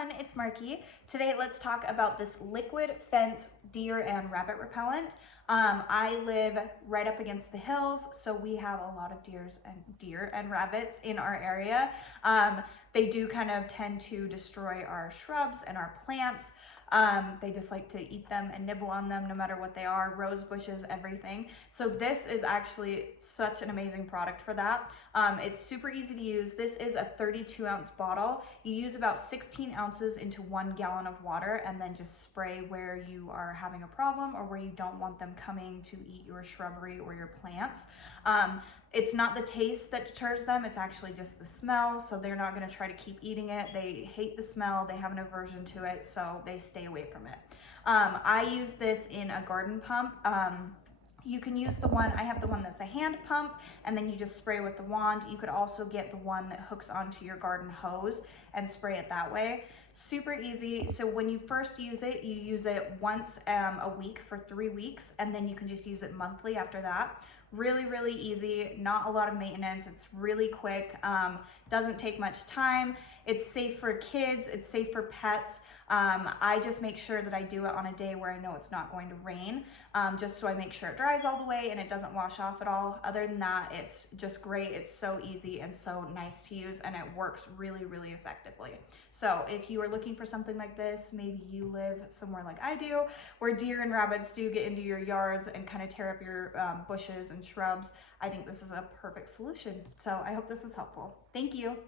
everyone, it's Marky. Today let's talk about this Liquid Fence deer and rabbit repellent. I live right up against the hills, so we have a lot of deer and rabbits in our area. They do kind of tend to destroy our shrubs and our plants. They just like to eat them and nibble on them no matter what they are, rose bushes, everything. So this is actually such an amazing product for that. It's super easy to use. This is a 32-ounce bottle. You use about 16 ounces into 1 gallon of water and then just spray where you are having a problem or where you don't want them coming to eat your shrubbery or your plants. It's not the taste that deters them, it's actually just the smell, so they're not going to try to keep eating it. They hate the smell, they have an aversion to it, so they stay away from it. I use this in a garden pump. You can use the one, I have the one that's a hand pump, and then you just spray with the wand. You could also get the one that hooks onto your garden hose and spray it that way. Super easy. So when you first use it, you use it once a week for 3 weeks, and then you can just use it monthly after that. Really, really easy, not a lot of maintenance. It's really quick, doesn't take much time. It's safe for kids, it's safe for pets. I just make sure that I do it on a day where I know it's not going to rain, just so I make sure it dries all the way and it doesn't wash off at all. Other than that, it's just great. It's so easy and so nice to use, and it works really, really effectively. So if you are looking for something like this, maybe you live somewhere like I do, where deer and rabbits do get into your yards and kind of tear up your bushes and shrubs, I think this is a perfect solution. So I hope this is helpful. Thank you.